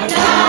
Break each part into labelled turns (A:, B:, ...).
A: Amen.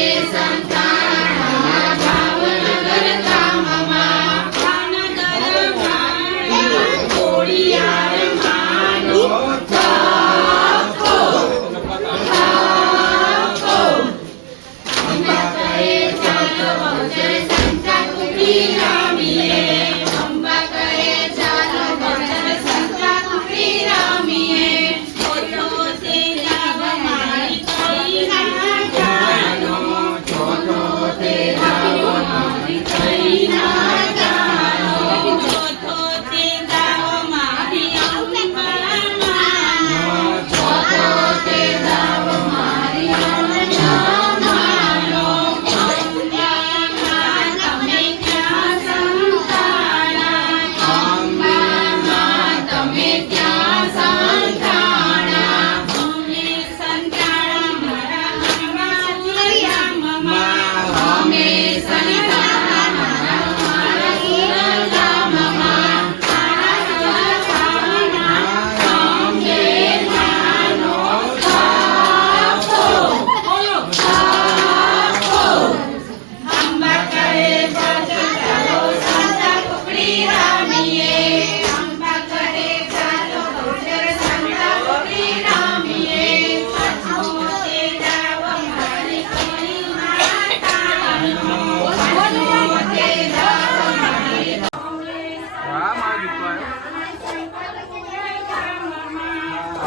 A: Jesus.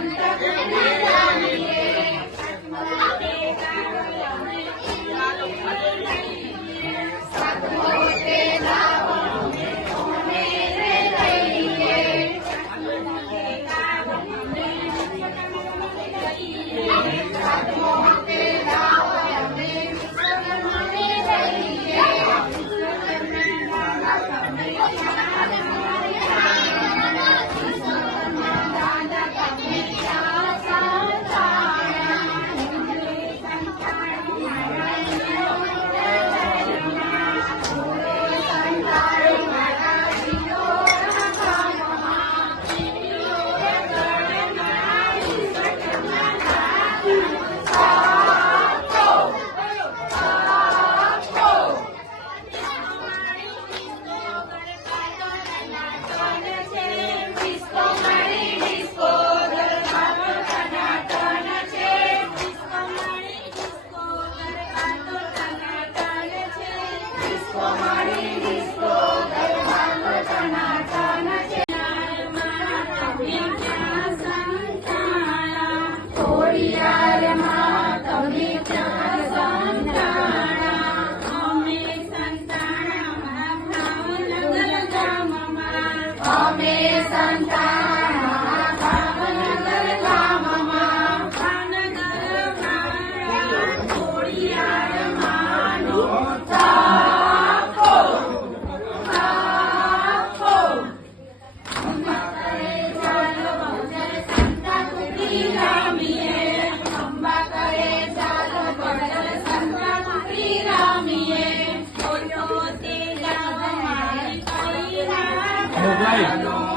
A: Sant Move right.